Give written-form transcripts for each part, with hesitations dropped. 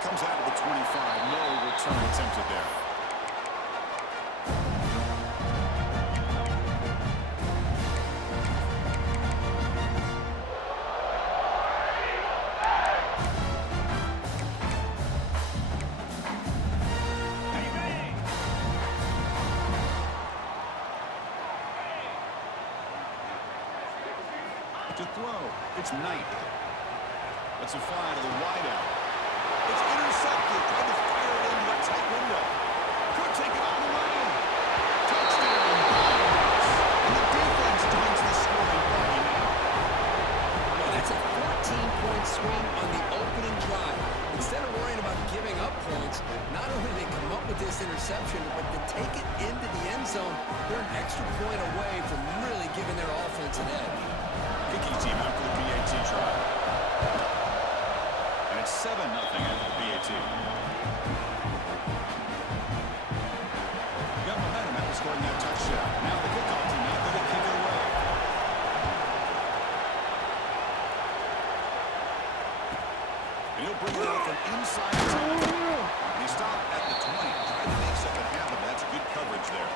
Comes out of the 25. No return attempted there. To throw, it's Knight. Let's a fly to the wideout. It's intercepted. Tried to fire it into a tight window. Could take it all the way. Touchdown. And the defense joins the scoring party now. Well, that's a 14-point swing on the opening drive. Instead of worrying about giving up points, not only did they come up with this interception, but to take it into the end zone, they're an extra point away from really giving their offense an edge. Kicking team after the BAT try. And it's 7-0 after the BAT. Got momentum after scoring that touchdown. Now the kickoff team out there to kick it away. And he'll bring it out from inside the 10. And he stopped at the 20. Trying to make something happen. That's good coverage there.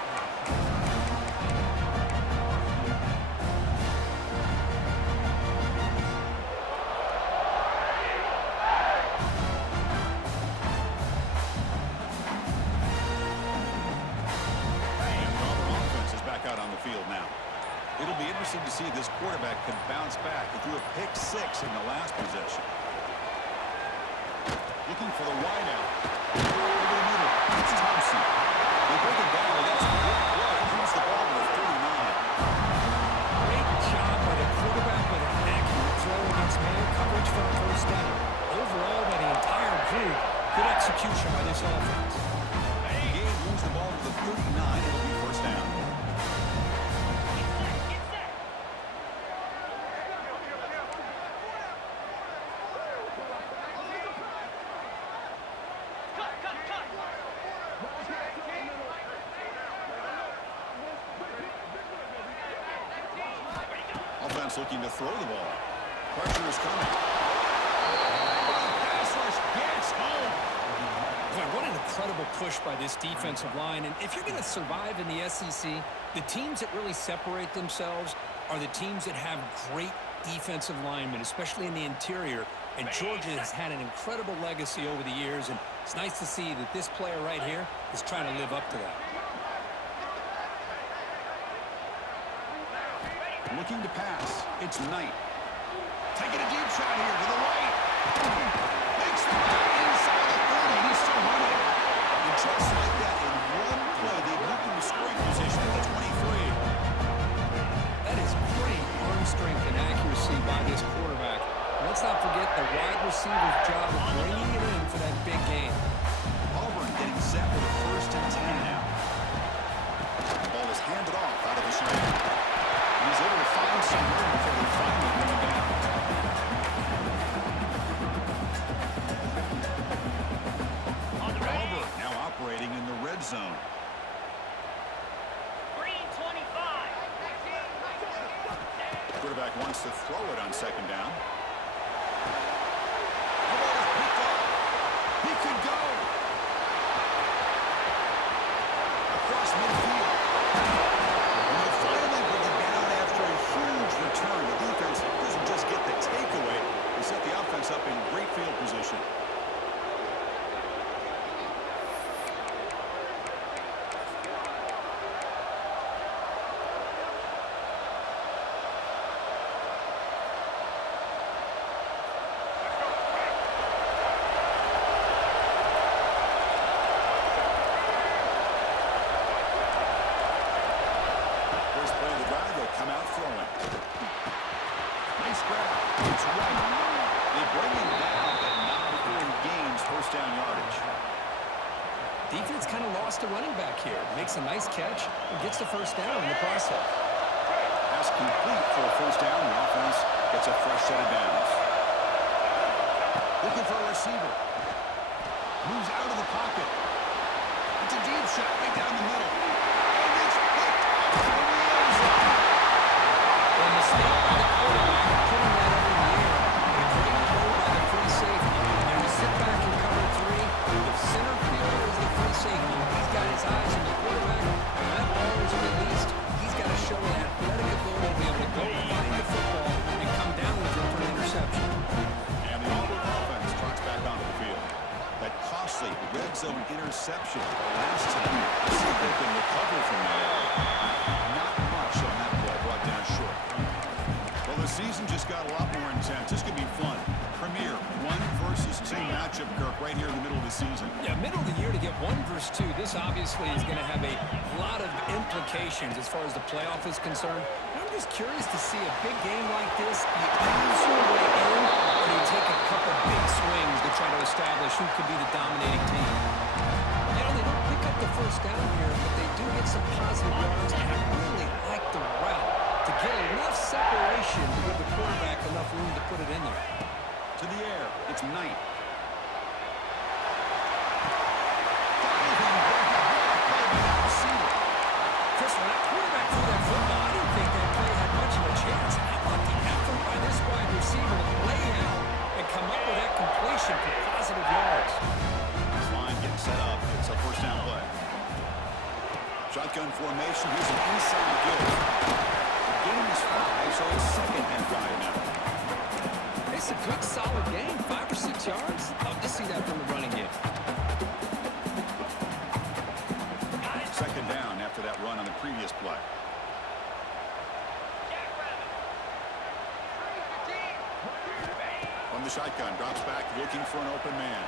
It'll be interesting to see if this quarterback can bounce back. He threw a pick 6 in the last possession. Looking for the wideout. Over the middle. It's Thompson. They break it down. That's a good play. Here's the ball to the 39. Great job by the quarterback with an accurate throw against man coverage for a first down. Overall, by the entire group, good execution by this offense. Gabe moves the ball to the 39. It'll be first down. Offense looking to throw the ball. Pressure is coming. Pass rush gets home. Boy, what an incredible push by this defensive line. And if you're going to survive in the SEC, the teams that really separate themselves are the teams that have great defensive linemen, especially in the interior. And Georgia has had an incredible legacy over the years, and it's nice to see that this player right here is trying to live up to that. Looking to pass. It's Knight. Taking a deep shot here to the right. Makes the play inside the 30. He's still running. And just like that, in one play, they moved him to scoring position at the 23. That is great arm strength and accuracy by this quarterback. Let's not forget the wide receiver's job of bringing it in for that big game. Auburn getting set with a 1st and 10 now. The ball is handed off out of the shot. He's able to find some room before they finally bring him down. Auburn now operating in the red zone. Green 25. Quarterback wants to throw it on 2nd down. He could go. Across midfield. And they'll finally bring it down after a huge return. The defense doesn't just get the takeaway. They set the offense up in great field position. Defense kind of lost a running back here. Makes a nice catch and gets the first down in the process. Pass complete for a first down. The offense gets a fresh set of downs. Looking for a receiver. Moves out of the pocket. It's a deep shot right down the middle. And it's picked off in the end zone. A mistake by the quarterback, putting that up in the air. A great throw by the free safety. And we sit back in cover 3. If center fielder is the free safety, he's got his eyes on the quarterback. And when that ball is released, he's got to show an athletic ability to be able to go find the football and come down with it for an interception. And the Auburn offense trots back onto the field. That costly red zone interception last time. Let's see if they can recover from that. Not much on that play, brought down short. Well, the season just got a lot more intense. This could be fun. Premier 1 versus 2 matchup, Kirk, right here in the middle of the season. Yeah, middle of the year to get 1 versus 2. This obviously is going to have a lot of implications as far as the playoff is concerned. I'm just curious to see a big game like this. You ease your way in, or you take a couple big swings to try to establish who could be the dominating team. You know, they don't pick up the first down here, but they do get some positive yards, and I really like the route to get enough separation to give the quarterback enough room to put it in there. To the air, it's Knight. Chris, when that quarterback threw that football, I didn't think that play had much of a chance. How about the effort by this wide receiver to lay out and come up with that completion for positive yards? This line getting set up. It's a first down play. Shotgun formation. Here's an inside give. The game is 5, so it's 2nd and 5 now. It's a good, solid game. 5 or 6 yards. Love to see that from the running game. 2nd down after that run on the previous play. From the shotgun, drops back, looking for an open man.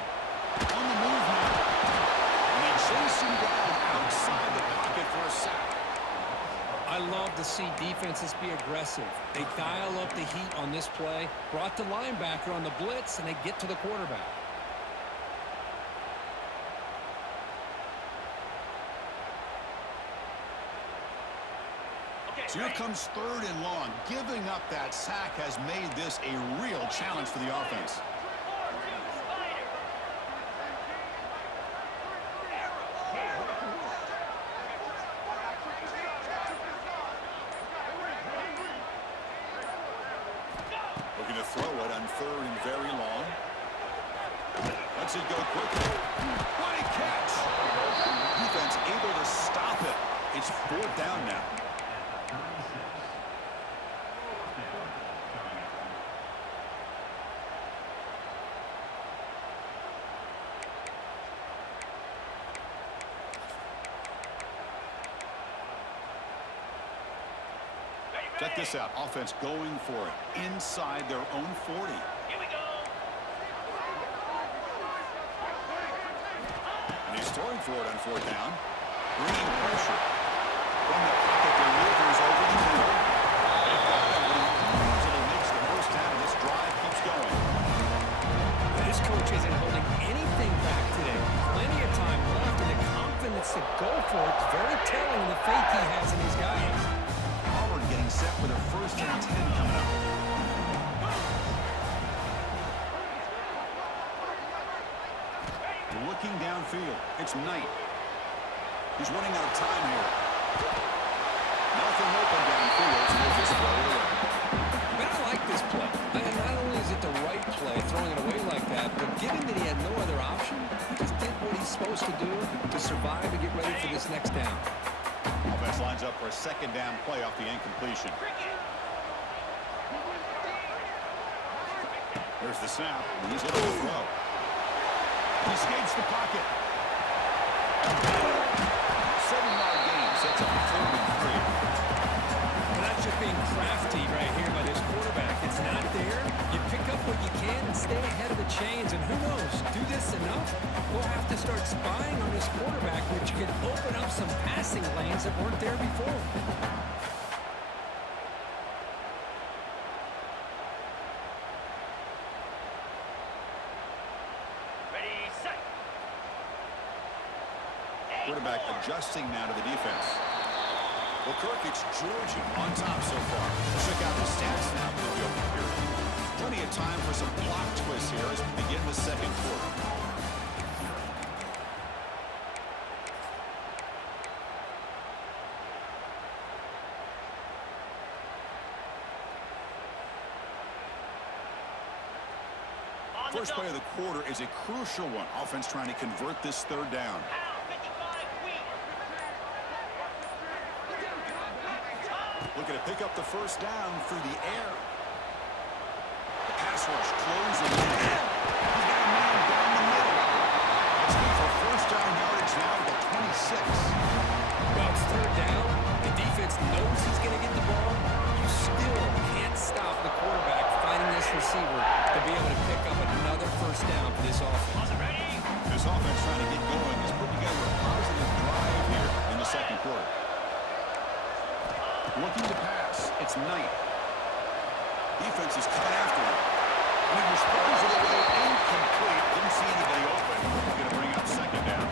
On the move now. And they chase him down outside the pocket for a sack. I love to see defenses be aggressive. They dial up the heat on this play, brought the linebacker on the blitz, and they get to the quarterback. So here comes 3rd and long. Giving up that sack has made this a real challenge for the offense. Looking to throw it on 3rd and very long. Lets it go quickly. What a catch! Defense able to stop it. It's 4th down now. Check this out. Offense going for it inside their own 40. Here we go. And he's throwing for it on 4th down. Bringing pressure. From the pocket, delivers over the middle. Easily makes the first down. This drive keeps going. This coach isn't holding anything back today. Plenty of time left, and the confidence to go for it is very telling in the faith he has in his guys. Auburn getting set with a 1st and 10 coming up. Looking downfield. It's Knight. He's running out of time here. Nothing open downfield, so he'll just throw it away. Man, I like this play. And not only is it the right play, throwing it away like that, but given that he had no other option, he just did what he's supposed to do to survive and get ready for this next down. Offense lines up for a 2nd down play off the incompletion. There's the snap, and he's looking to throw. He escapes the pocket. 7-yard gain sets up 3rd and 3. But that's just being crafty right here by this quarterback. It's not there. You pick up what you can and stay ahead of the chains. And who knows, do this enough, we'll have to start spying on this quarterback, which could open up some passing lanes that weren't there before. Ready, set. Quarterback adjusting now to the defense. Well, Kirk, it's Georgia on top so far. Check out the stats now for the open period. Plenty of time for some plot twists here as we begin the second quarter. First play of the quarter is a crucial one. Offense trying to convert this third down. Looking to pick up the first down through the air. The pass rush closing in. He's got a man down the middle. That's good for first down yardage now at the 26. Well, it's third down. The defense knows he's going to get the ball. You still can't stop the quarterback finding this receiver to be able to pick up another first down for this offense. This offense trying to get going is putting together a positive drive here in the second quarter. Looking to pass. It's Knight. Defense is cut after him. And he just throws it away incomplete. Didn't see anybody open. He's going to bring up second down.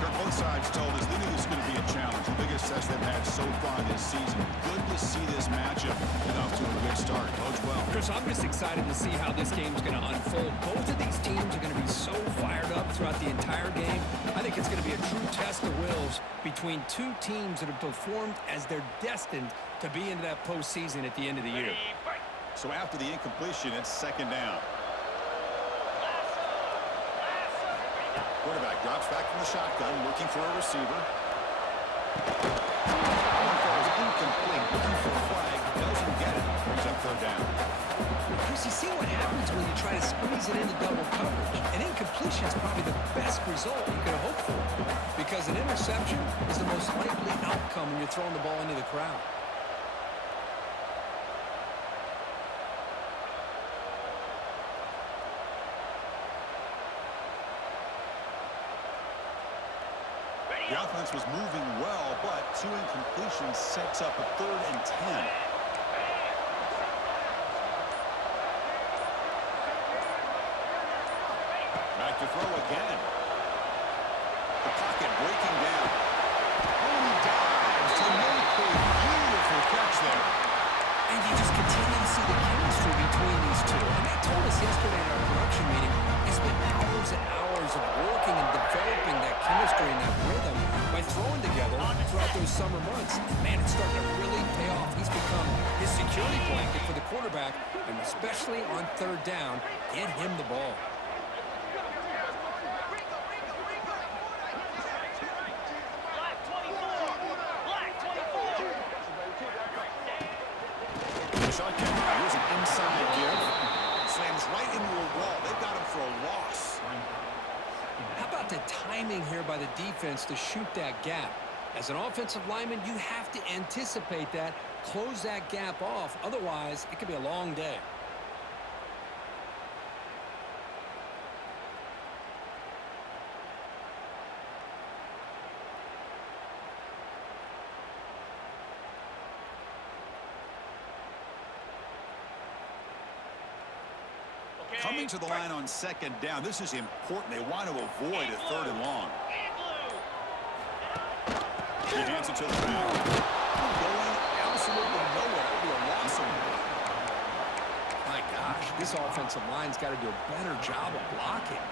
Kirk, both sides told us they knew this was going to be a challenge. The biggest test they've had so far this season. Good to see this matchup get off to a good start. Bodes well. Chris, I'm just excited to see how this game's going to unfold. Both of these teams are going to be so fired up throughout the entire game. I think it's going to be a true test of wills between two teams that have performed as they're destined to be into that postseason at the end of the year. So after the incompletion, it's second down. Quarterback drops back from the shotgun, looking for a receiver. Incomplete, looking for a flag, doesn't get it. Brings up third down. Chris, you see what happens when you try to squeeze it into double coverage. An incompletion is probably the best result you could hope for, because an interception is the most likely outcome when you're throwing the ball into the crowd. The offense was moving well, but two incompletions sets up a 3rd and 10. Back to throw again. The pocket breaking down. And he dives to make a beautiful catch there. And you just continue to see the chemistry between these two. And they told us yesterday in our production meeting, they spent hours and hours of working and developing that chemistry and that rhythm by throwing together throughout those summer months. Man, it's starting to really pay off. He's become his security blanket for the quarterback, and especially on third down, get him the ball. Shotgun. Here's an inside give. Slams right into a wall. They've got him for a loss. How about the timing here by the defense to shoot that gap? As an offensive lineman, you have to anticipate that, close that gap off. Otherwise, it could be a long day. Coming to the line on second down. This is important. They want to avoid a 3rd and long. He hands it to the back. Going absolutely nowhere. It'll be a loss of him. My gosh, this offensive line's got to do a better job of blocking.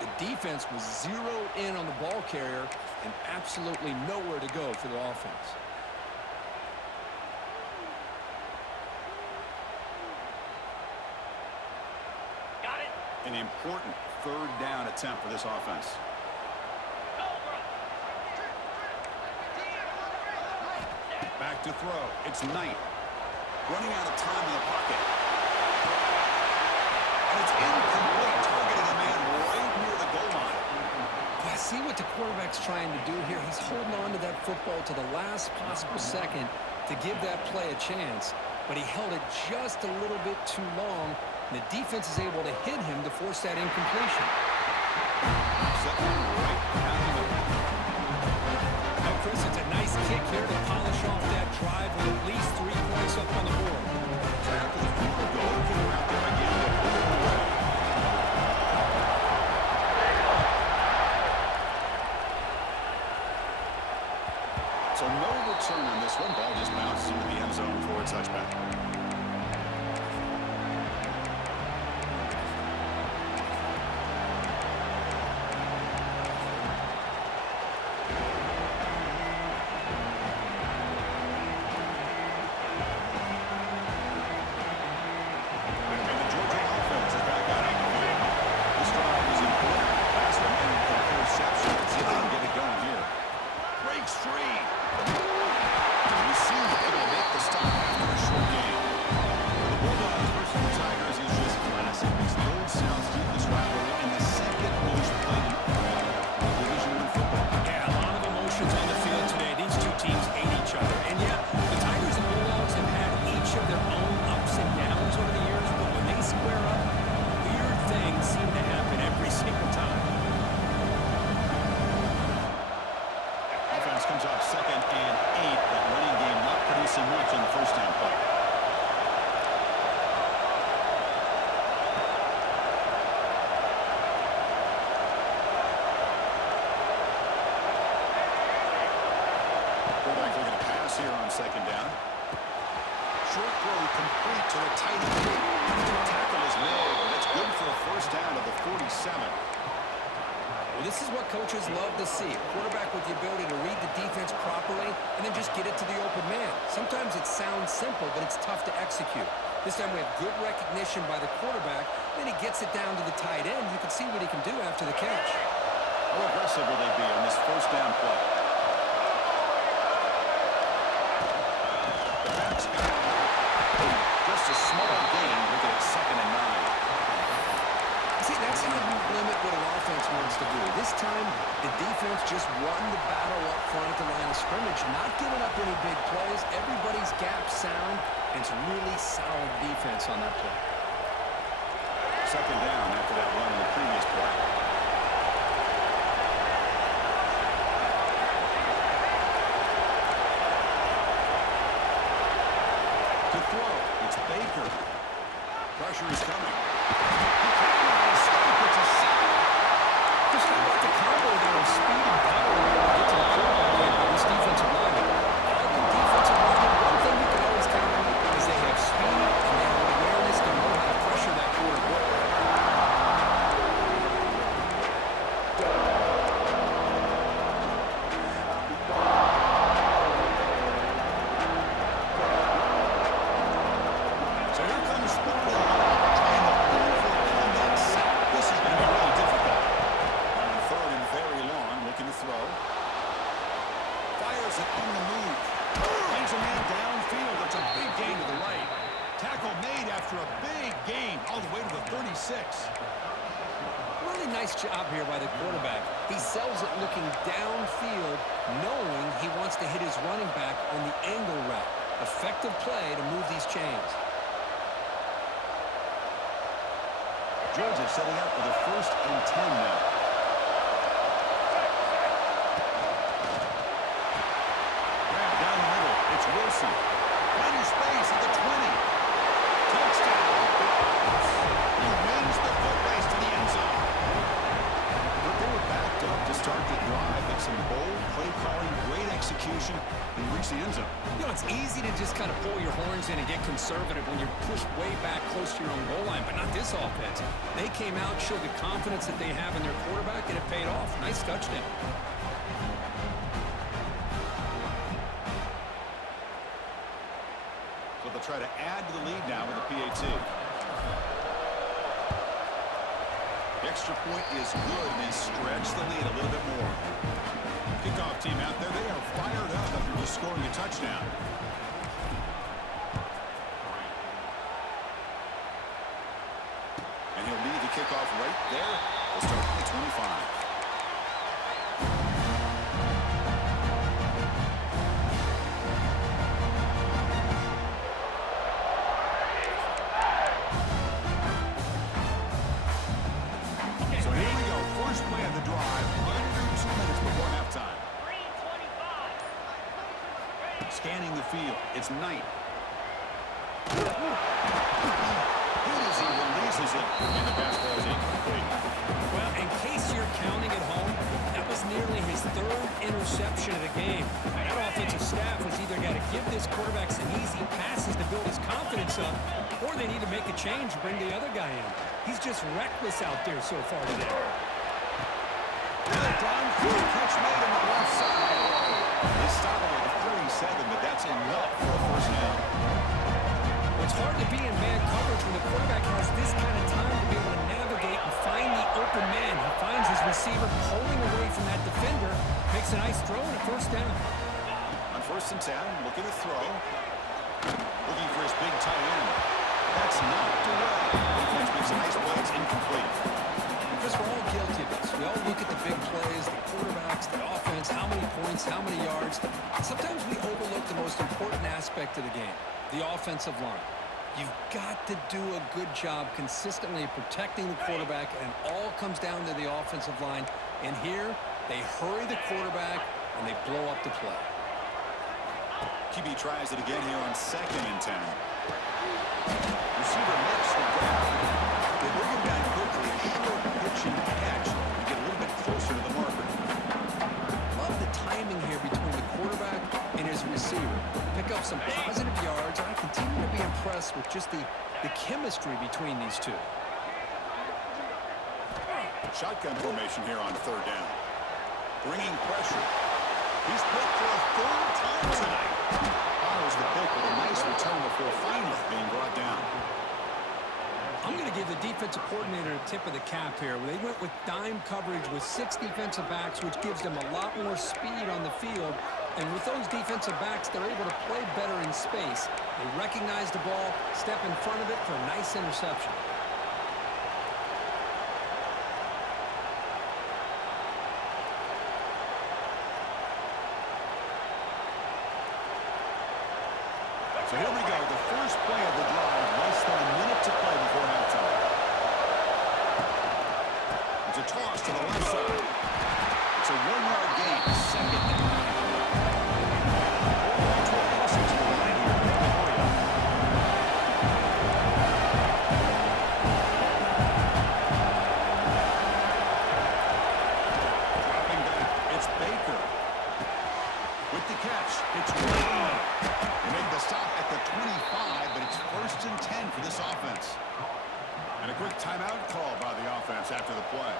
The defense was zeroed in on the ball carrier and absolutely nowhere to go for the offense. An important 3rd down attempt for this offense. Back to throw. It's Knight. Running out of time in the pocket. And it's incomplete. Targeting a man right near the goal line. I see what the quarterback's trying to do here. He's holding on to that football to the last possible second to give that play a chance. But he held it just a little bit too long. And the defense is able to hit him to force that incompletion. Set one right down the middle. Now, Chris, it's a nice kick here to polish off that drive with at least 3 points up on the board. So after the field goal, they're out there again. So no return on this one. Ball just bounces into the end zone for a touchback. Second down. Short throw complete to the tight end. Tackle is made, but it's good for a first down at the 47. Well, this is what coaches love to see. A quarterback with the ability to read the defense properly and then just get it to the open man. Sometimes it sounds simple, but it's tough to execute. This time we have good recognition by the quarterback. Then he gets it down to the tight end. You can see what he can do after the catch. How aggressive will they be on this first down play? Just a small gain, looking at 2nd and 9. See, that's how you limit what an offense wants to do. This time, the defense just won the battle up front at the line of scrimmage, not giving up any big plays. Everybody's gap sound, and it's really solid defense on that play. 2nd down after that run in the previous play. Baker. Pressure is coming. He can't escape. It's a sack. Just how about the combo there of speed and power to get to the quarterback by this defensive line? Auburn defensive line, one thing you can always count on is they have speed and they have awareness to know how to pressure that quarterback. Really nice job here by the quarterback. He sells it looking downfield, knowing he wants to hit his running back on the angle route. Effective play to move these chains. Georgia setting up for the 1st and 10 now. Grab down the middle. It's Wilson. Finding space at the 20. Touchdown. He wins the foot race to the end zone. But they were backed up to start the drive. It's some bold play calling, great execution, and reach the end zone. You know, it's easy to just kind of pull your horns in and get conservative when you're pushed way back close to your own goal line, but not this offense. They came out, showed the confidence that they have in their quarterback, and it paid off. Nice touchdown. So they'll try to add to the lead now with the PAT. The extra point is good, and they stretch the lead a little bit more. Kickoff team out there, they are fired up after just scoring a touchdown. And he'll lead the kickoff right there. They'll start at the 25. Scanning the field. It's Knight. Hit as he releases it, and the pass ball is incomplete. Well, in case you're counting at home, that was nearly his 3rd interception of the game. That offensive this quarterback some easy passes to build his confidence up, or they need to make a change and bring the other guy in. He's just reckless out there so far today. Downfield catch made on the left side. They stop him at the 37, but that's enough for a first down. It's hard to be in man coverage when the quarterback has this kind of time to be able to navigate and find the open man. He finds his receiver pulling away from that defender, makes a nice throw and a first down. On 1st and 10, looking to throw. Looking for his big tight end. That's knocked away. Defense makes a nice play. It's incomplete. Because we're all guilty of this. We all look at the big plays, the quarterbacks, the offense, how many points, how many yards. Sometimes we overlook the most important aspect of the game, the offensive line. You've got to do a good job consistently protecting the quarterback, and it all comes down to the offensive line. And here, they hurry the quarterback, and they blow up the play. QB tries it again here on 2nd and 10. Receiver makes the grab. They bring him back quickly. A short pitch and catch. Get a little bit closer to the marker. Love the timing here between the quarterback and his receiver. Pick up some positive yards, and I continue to be impressed with just the chemistry between these two. Shotgun formation here on 3rd down. Bringing pressure. He's picked for a 3rd time tonight. Follows the pick with a nice return before finally being brought down. I'm going to give the defensive coordinator a tip of the cap here. They went with dime coverage with 6 defensive backs, which gives them a lot more speed on the field. And with those defensive backs, they're able to play better in space. They recognize the ball, step in front of it for a nice interception. So here we go. The first play of the drive. Less than a minute to play before halftime. It's a toss to the left side. It's a 1-yard gain. 2nd down. Dropping back. It's Baker. With the catch. It's Wayne. They make the stop at the 25, but it's 1st and 10 for this offense. And a quick timeout call by the offense after the play.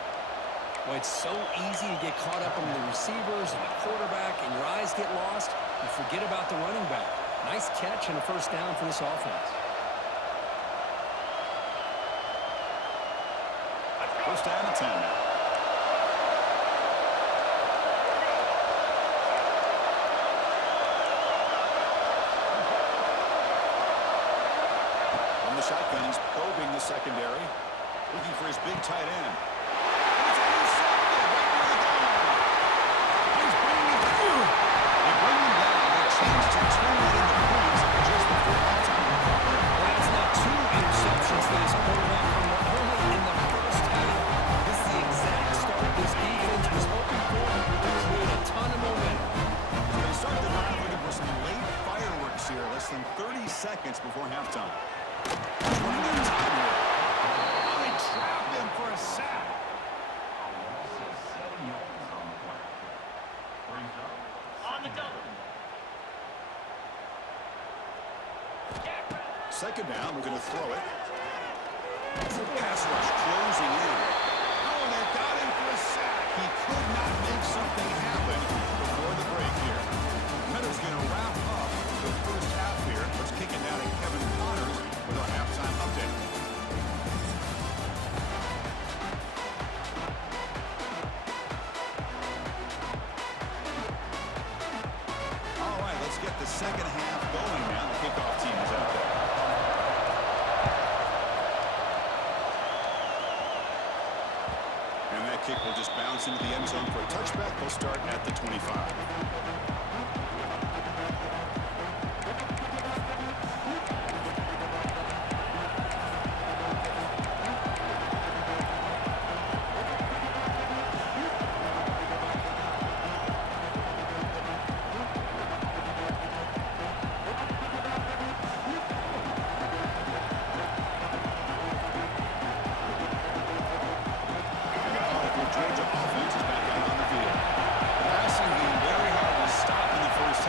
Well, it's so easy to get caught up in the receivers and the quarterback, and your eyes get lost. You forget about the running back. Nice catch and a first down for this offense. 1st down and 10 now. Shotgun, he's probing the secondary, looking for his big tight end. It's intercepted right near the goal. He's bringing it through. They bring him down. They change to 2 in the points just before halftime. Well, that's not 2 interceptions for this quarterback. Only in the first half. This is the exact start this defense was hoping for to create a ton of momentum. So they start the drive looking for some late fireworks here, less than 30 seconds before halftime. Running out of time here. Oh, they trapped him for a sack. On the double. 2nd down, we're going to throw it. Pass rush closing in. Oh, they've got him for a sack. He could not make something happen before the break here. Meadows going to wrap up the first half here. Let's kick it down to Kevin Connors with our halftime update. All right, let's get the second half going now. The kickoff team is out there. And that kick will just bounce into the end zone for a touchback. We'll start at the 25. Georgia offense is back out on the field. Passing game very hard to stop in the first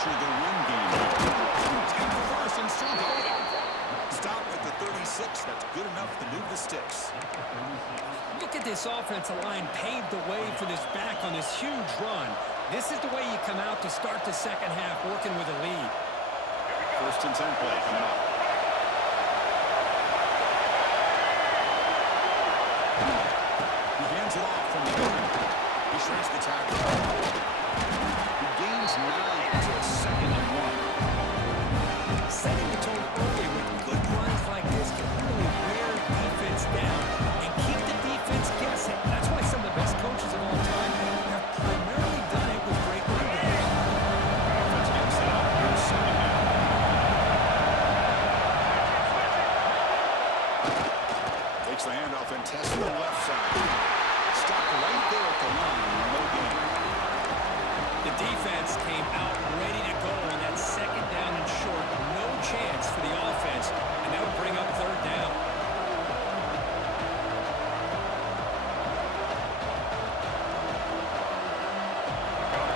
capture the run game. Take the first and still going. Stop at the 36. That's good enough to move the sticks. Look at this offensive line paved the way for this back on this huge run. This is the way you come out to start the second half, working with a lead. First and 10 play coming up. He hands it off from the gun. He shrinks the tackle. He gains 9 to a second and 1. Setting the tone early with good runs like this can really wear defense down and keep the defense guessing. That's why some of the best coaches of all time have primarily done it with great run games. Offense gets set up. Here's second down. Takes the handoff and tests the left side. Stopped right there at the line. No gain. The defense came out ready to go on that second down and short. No chance for the offense, and that'll bring up third down.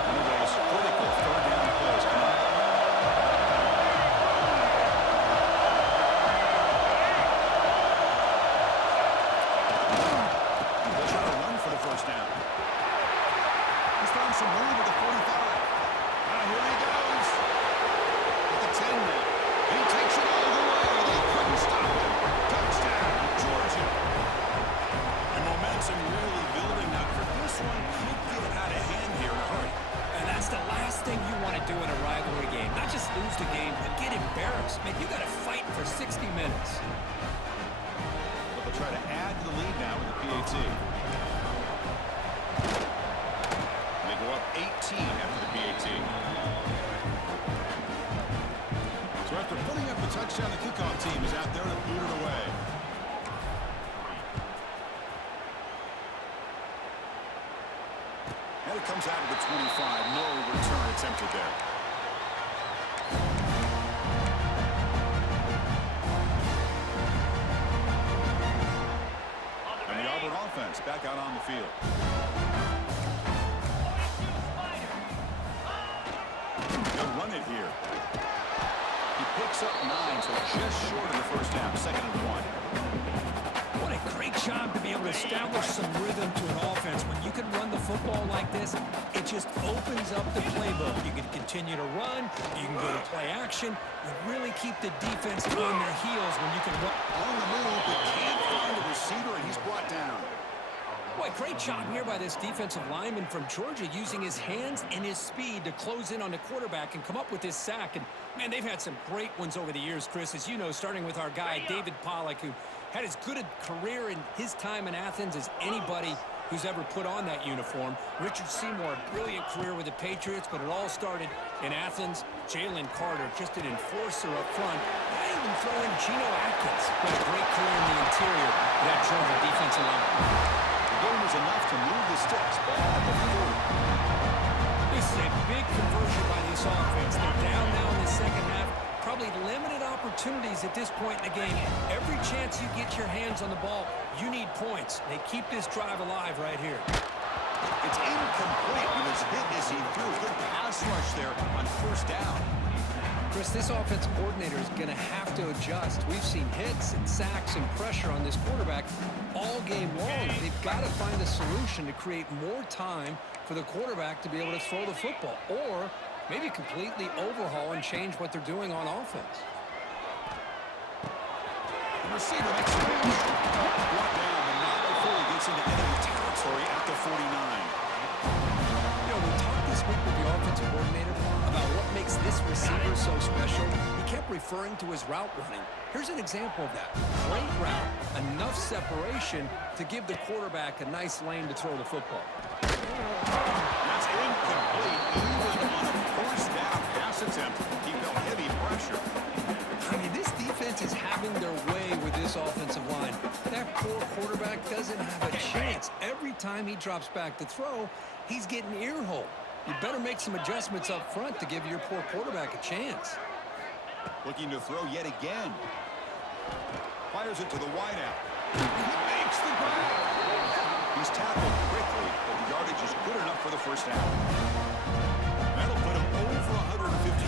One of those critical third down plays come up. They'll try to run for the first down. He's found some room at the 45. Here he goes. At the 10 now. And he takes it all the way. They couldn't stop him. Touchdown, Georgia. And momentum really building now. For this one, could get out of hand here in a hurry. And that's the last thing you want to do in a rivalry game. Not just lose the game, but get embarrassed. Man, you got to fight for 60 minutes. But they'll try to add to the lead now with the PAT. They go up 18 after the PAT. So after putting up the touchdown, the kickoff team is out there to boot it away. And it comes out of the 25. No return attempted there. And the Auburn offense back out on the field. They'll run it here. He picks up 9, so just short of the first down, second and 1. What a great job to be able to establish some rhythm to an offense. When you can run the football like this, it just opens up the playbook. You can continue to run. You can go to play action. You really keep the defense on their heels when you can run. On the move, but can't find a receiver, and he's brought down. Boy, great job here by this defensive lineman from Georgia, using his hands and his speed to close in on the quarterback and come up with this sack. And, man, they've had some great ones over the years, Chris, as you know, starting with our guy, David Pollack, who had as good a career in his time in Athens as anybody who's ever put on that uniform. Richard Seymour, a brilliant career with the Patriots, but it all started in Athens. Jalen Carter, just an enforcer up front. I even throw in Geno Atkins, who had a great career in the interior of that Georgia defensive line. The game was enough to move the sticks. Ball at the 40. This is a big conversion by this offense. They're down now in the second half. Probably limited opportunities at this point in the game. Every chance you get your hands on the ball, you need points. They keep this drive alive right here. It's incomplete with his hit as he threw a good pass rush there on first down. Chris, this offensive coordinator is going to have to adjust. We've seen hits and sacks and pressure on this quarterback all game long. They've got to find a solution to create more time for the quarterback to be able to throw the football, or maybe completely overhaul and change what they're doing on offense. The receiver makes a catch. Brought down, but not before he gets into enemy territory at the 49. You know, we talked this week with the offensive coordinator about what makes this receiver so special. He kept referring to his route running. Here's an example of that. Great route, enough separation to give the quarterback a nice lane to throw the football. That's incomplete. Even on a first down pass attempt, he felt heavy pressure. I mean, this defense is having their way with this offensive line. That poor quarterback doesn't have a chance. Every time he drops back to throw, he's getting ear-hole. You better make some adjustments up front to give your poor quarterback a chance. Looking to throw yet again. Fires it to the wideout. He makes the grab. He's tackled quickly, but the yardage is good enough for the first down. That'll put him over 150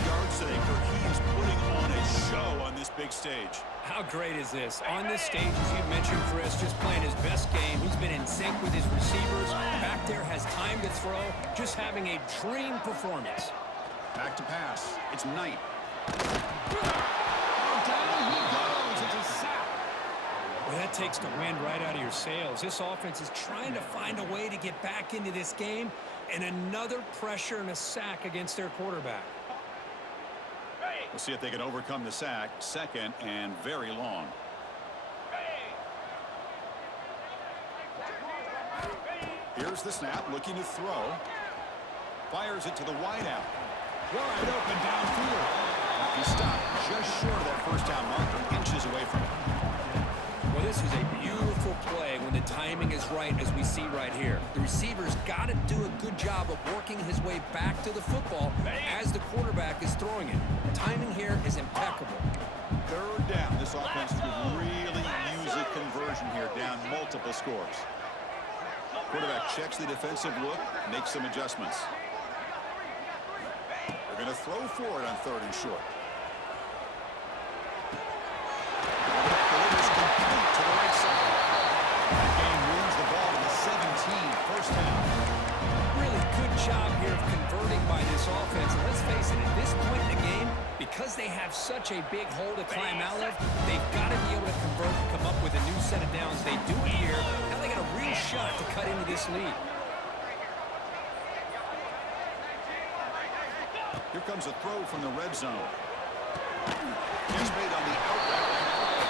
big stage. How great is this? On this stage, as you mentioned, Chris, just playing his best game. He's been in sync with his receivers. Back there, has time to throw. Just having a dream performance. Back to pass. It's Knight. Down he goes. It's a sack. Well, that takes the wind right out of your sails. This offense is trying to find a way to get back into this game, and another pressure and a sack against their quarterback. We'll see if they can overcome the sack. Second and very long. Here's the snap, looking to throw. Fires it to the wideout. Wide open downfield. He stopped just short of that first down marker, inches away from it. Well, this is a beautiful play when the timing is right, as we see right here. The receiver's got to do a good job of working his way back to the football as the quarterback is throwing it. Timing here is impeccable. Third down. This offense could really use a conversion here, down multiple scores. Quarterback checks the defensive look, makes some adjustments. They're going to throw for it on third and short. Delivers complete to the right side. That game moves the ball to the 17, first down. Really good job here of converting by this offense. And let's face it, at this point in the game, because they have such a big hole to climb out of, they've got to be able to convert and come up with a new set of downs. They do it here. Now they got a real shot to cut into this lead. Here comes a throw from the red zone. Just made on the out route.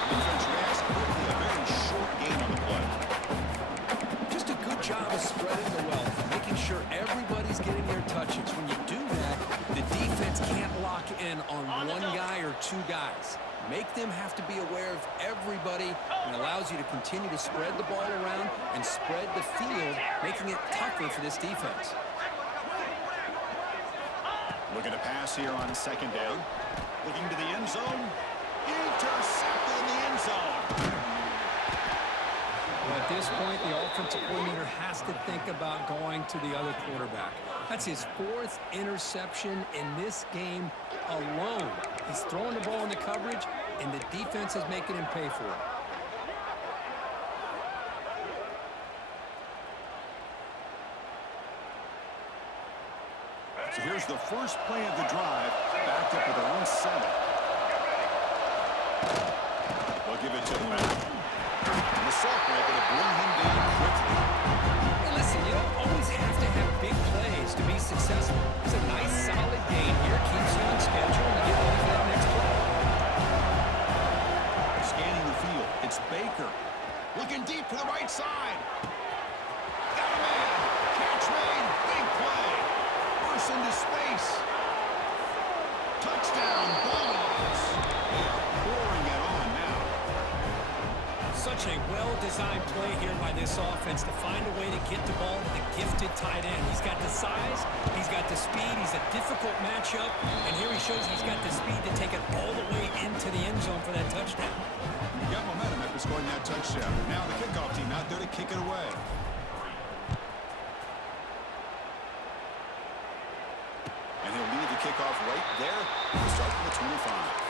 Defense reacts quickly. A very short gain on the play. Just a good job of spreading the wealth, making sure everybody's getting their touches. When you do that, the defense can't lock in on one guy or two guys. Make them have to be aware of everybody, and allows you to continue to spread the ball around and spread the field, making it tougher for this defense. Looking to pass here on second down. Looking to the end zone. Intercepted in the end zone. Well, at this point, the offensive coordinator has to think about going to the other quarterback. That's his fourth interception in this game alone. He's throwing the ball in the coverage, and the defense is making him pay for it. So here's the first play of the drive, backed up with their own center. They'll give it to the back. And the soft breaker to bring him down quickly. Hey, listen, you don't always have to have big plays to be successful. It's a nice, solid game here. Keeps you on schedule and get ready for that next play. Scanning the field, it's Baker. Looking deep to the right side. Got a man. Catch made. Big play. Burst into space. Touchdown, Bulldogs. They are pouring it on now. Such a well-designed play here by this offense to find a way to get the ball to the gifted tight end. He's got the size, he's got the speed, he's a difficult matchup, and here he shows he's got the speed to take it all the way into the end zone for that touchdown. Got momentum after scoring that touchdown. Now the kickoff team out there to kick it away. And he'll leave the kickoff right there. We'll start from the 25.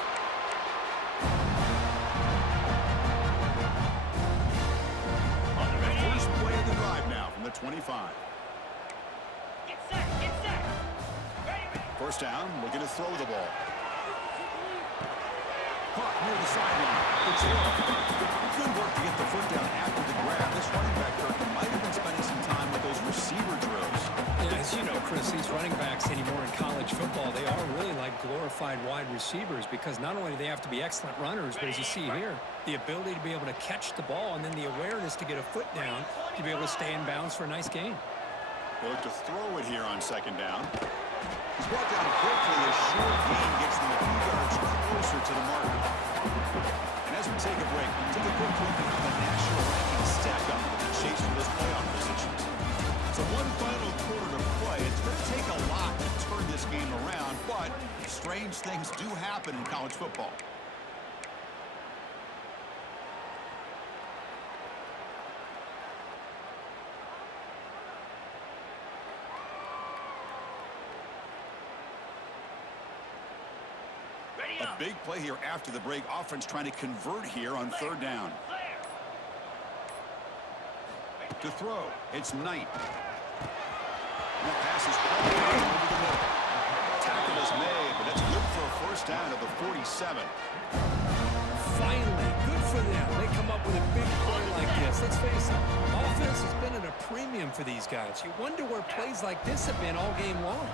First play of the drive now from the 25. Get set, get set. Ready. First down, looking to throw the ball. Caught near the sideline. It's low. Good work to get the foot down after the grab. This running back Kirk might have been spending some time with those receiver drills. Yeah, as you know, Chris, these running backs anymore in college football, they are really like glorified wide receivers, because not only do they have to be excellent runners, but as you see here, the ability to be able to catch the ball and then the awareness to get a foot down to be able to stay in bounds for a nice gain. They look to throw it here on second down. He's brought down quickly. A short gain gets them a few yards closer to the marker. And as we take a break, take a quick look at how the national rankings stack up with the chase for those playoff positions. So one final quarter to play. It's going to take a lot to turn this game around, but strange things do happen in college football. Ready, A big play here after the break. Offense trying to convert here on third down. To throw, it's Knight. And that pass is over the middle. Tackle is made, but that's good for a first down at the 47. Finally, good for them. They come up with a big play like this. Let's face it, offense has been at a premium for these guys. You wonder where plays like this have been all game long.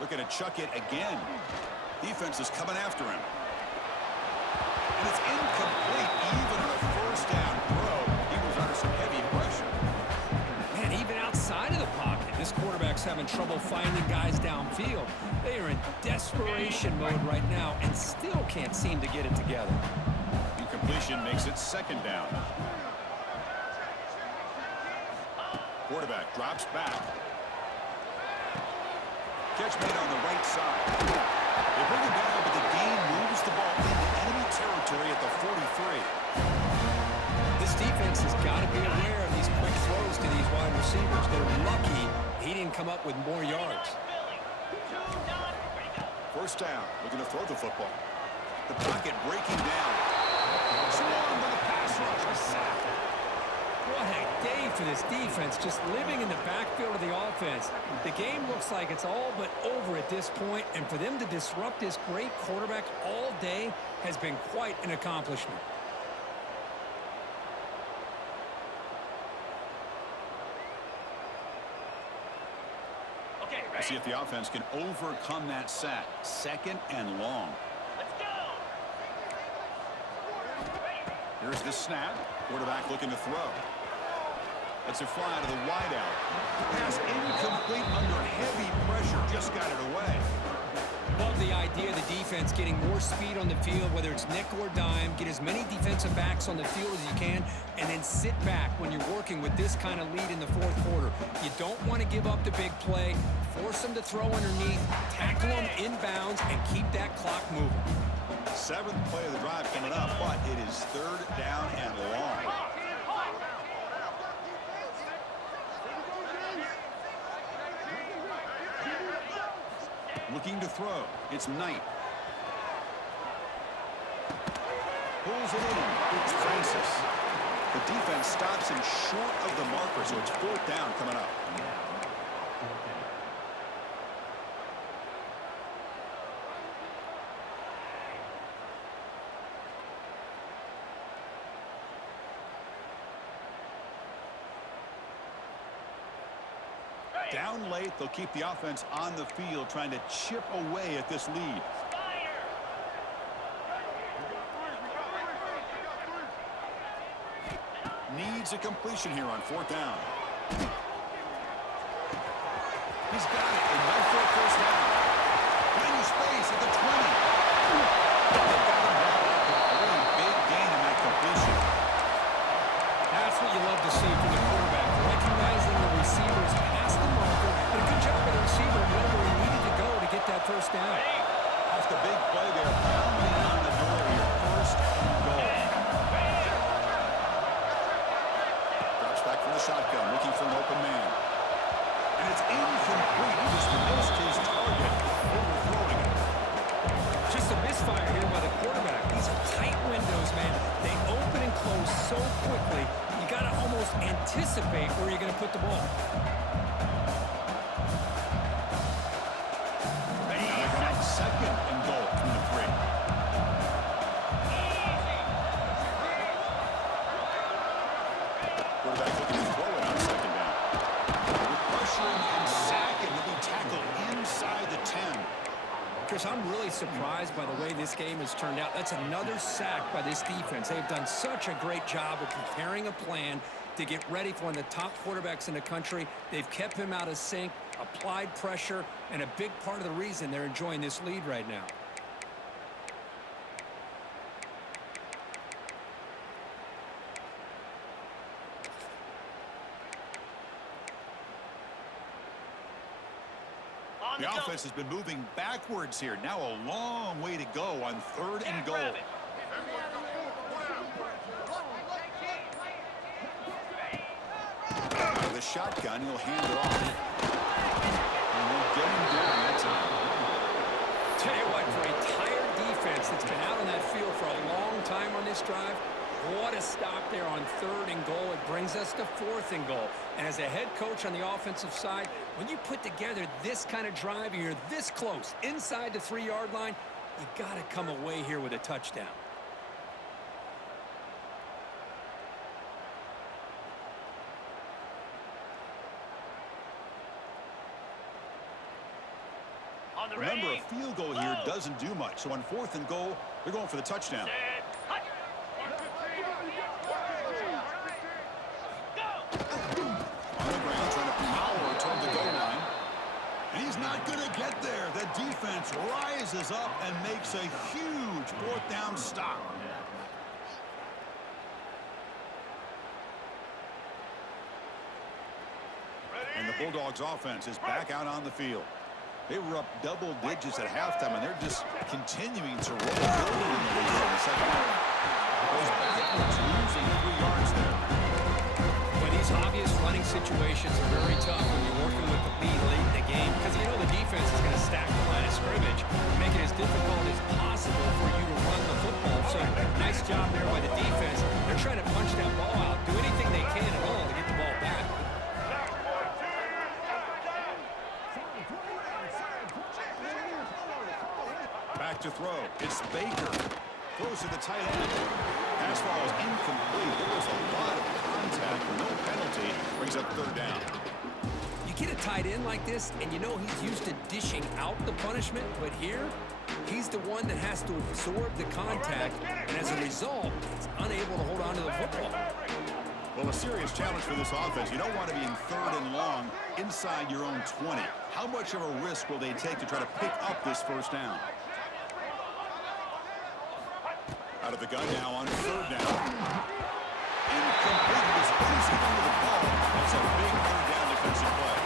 Looking to chuck it again. Defense is coming after him. And it's incomplete, even on a first down throw. He was under some heavy pressure. Man, even outside of the pocket, this quarterback's having trouble finding guys downfield. They are in desperation mode right now and still can't seem to get it together. Incompletion makes it second down. Quarterback drops back. Catch made on the right side. They bring it down, but the game moves the ball into enemy territory at the 43. This defense has got to be aware of these quick throws to these wide receivers. They're lucky he didn't come up with more yards. First down, looking to throw the football. The pocket breaking down. Swarmed by the pass rush. A sack. What a day for this defense, just living in the backfield of the offense. The game looks like it's all but over at this point, and for them to disrupt this great quarterback all day has been quite an accomplishment. Okay, Let's see if the offense can overcome that sack. Second and long. let's go. Here's the snap. Quarterback looking to throw. That's a fly to the wideout. Pass incomplete under heavy pressure. Just got it away. Love the idea of the defense getting more speed on the field, whether it's nickel or dime. Get as many defensive backs on the field as you can, and then sit back when you're working with this kind of lead in the fourth quarter. You don't want to give up the big play. Force them to throw underneath, tackle them inbounds, and keep that clock moving. Seventh play of the drive coming up, but it is third down and long. Looking to throw. It's Knight. Pulls it in. It's Francis. The defense stops him short of the marker, so it's fourth down coming up. Down late, they'll keep the offense on the field, trying to chip away at this lead. Needs a completion here on fourth down. He's got it, and no for a first down. Plenty of space at the 20. They got him back after a really big gain in that completion. That's what you love to see from the quarterback, recognizing the receivers past the marker, but a good job by the receiver knowing where he needed to go to get that first down. That's the big play there, pounding on the door here, first and goal. Drops back from the shotgun, looking for an open man. And it's incomplete. He just missed his target, overthrowing it. Just a misfire here by the quarterback. These are tight windows, man. They open and close so quickly, you got to almost anticipate where you're going to put the ball. Now they're going up second and goal from the 3. Quarterback looking to throw it on second down. With pressure and sack, and he'll be tackled inside the 10. Chris, I'm really surprised by the way this game has turned out. That's another sack by this defense. They've done such a great job of preparing a plan to get ready for one of the top quarterbacks in the country. They've kept him out of sync, applied pressure, and a big part of the reason they're enjoying this lead right now. The offense has been moving backwards here. Now a long way to go on third and goal. With a shotgun, he'll hand it off. And they'll get him down. That's it. 4th and goal. And as a head coach on the offensive side, when you put together this kind of drive and you're this close inside the 3-yard line, you got to come away here with a touchdown. Remember, a field goal here doesn't do much. So on 4th and goal, they're going for the touchdown. On the ground, trying to power toward the goal line. And he's not going to get there. The defense rises up and makes a huge 4th down stop. And the Bulldogs offense is back out on the field. They were up double digits at halftime, and they're just continuing to roll, building in the lead in the second half. Goes backwards, losing 3 yards there. But these obvious running situations are very tough when you're working with the lead late in the game, because you know the defense is going to stack the line of scrimmage, make it as difficult as possible for you to run the football. So nice job there by the defense. They're trying to punch that ball out, do anything they can at all to get the ball back. Back to throw. It's Baker. Throws to the tight end. Pass ball is incomplete. There was a lot of contact. No penalty. Brings up 3rd down. You get a tight end like this, and you know he's used to dishing out the punishment, but here, he's the one that has to absorb the contact, and as a result, he's unable to hold on to the football. Well, a serious challenge for this offense. You don't want to be in 3rd and long inside your own 20. How much of a risk will they take to try to pick up this 1st down? Out of the gun now on 3rd down. Incomplete. He was losing under the ball. That's a big 3rd down defensive play.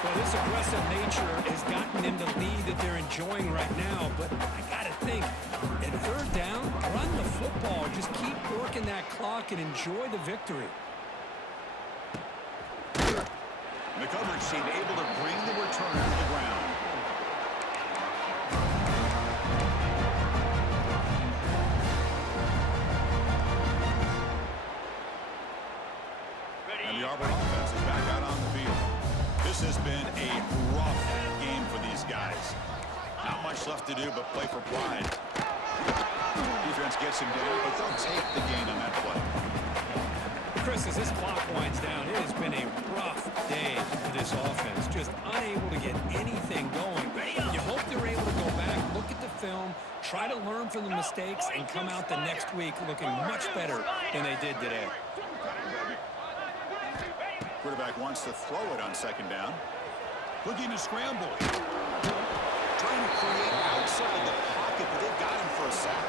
Well, this aggressive nature has gotten them the lead that they're enjoying right now, but I got to think, at 3rd down, run the football. Just keep working that clock and enjoy the victory. The coverage team able to bring the returner to the ground. And the Auburn offense is back out on the field. This has been a rough game for these guys. Not much left to do but play for pride. Defense gets him down, but they'll take the gain on that play. Chris, as this clock winds down, it has been a rough day for this offense. Just unable to get anything going. You hope they're able to go back, look at the film, try to learn from the mistakes, and come out the next week looking much better than they did today. Quarterback wants to throw it on 2nd down. Looking to scramble. Trying to create outside the pocket, but they've got him for a sack.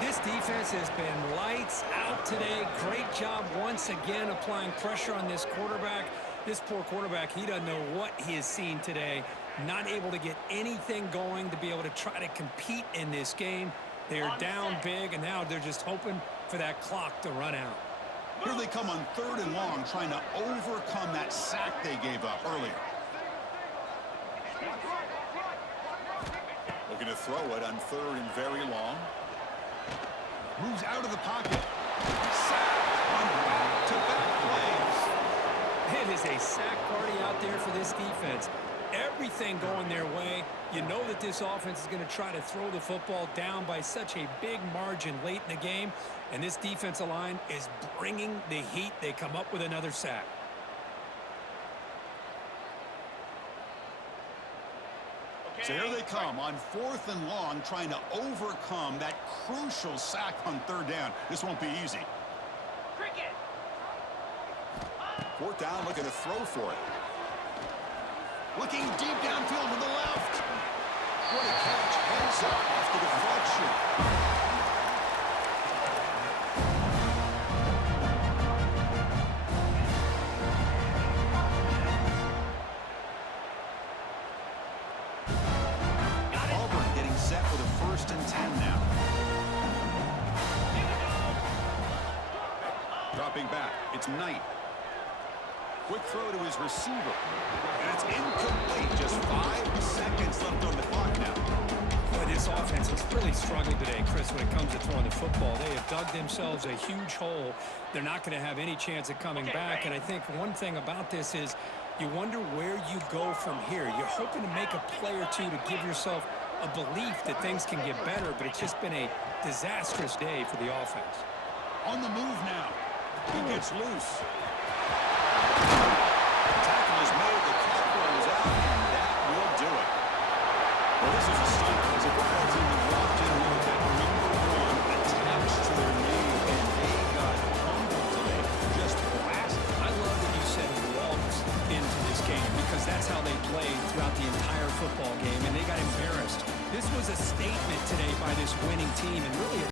This defense has been lights out today. Great job once again applying pressure on this quarterback. This poor quarterback, he doesn't know what he has seen today. Not able to get anything going to be able to try to compete in this game. They are down big, and now they're just hoping for that clock to run out. Here they come on 3rd and long, trying to overcome that sack they gave up earlier. Looking to throw it on 3rd and very long. Moves out of the pocket. Sack on back-to-back plays. It is a sack party out there for this defense. Everything going their way. You know that this offense is going to try to throw the football down by such a big margin late in the game. And this defensive line is bringing the heat. They come up with another sack. So here they come on 4th and long, trying to overcome that crucial sack on 3rd down. This won't be easy. 4th down, looking to throw for it. Looking deep downfield to the left. What a catch. Heads up off the deflection. Auburn getting set with a 1st and 10 now. Dropping back. It's Knight. Quick throw to his receiver. And it's incomplete. Just 5 seconds left on the clock now. Boy, this offense is really struggled today, Chris, when it comes to throwing the football. They have dug themselves a huge hole. They're not going to have any chance of coming back. And I think one thing about this is you wonder where you go from here. You're hoping to make a play or two to give yourself a belief that things can get better, but it's just been a disastrous day for the offense. On the move now. He gets loose. Tackle is made. The clock runs out, and that will do it. Well, this is a stunner. As a football team that walked in with that number 1 attached to their name, and they got humbled today. Just blasted. I love that you said walked into this game because that's how they played throughout the entire football game, and they got embarrassed. This was a statement today by this winning team, and really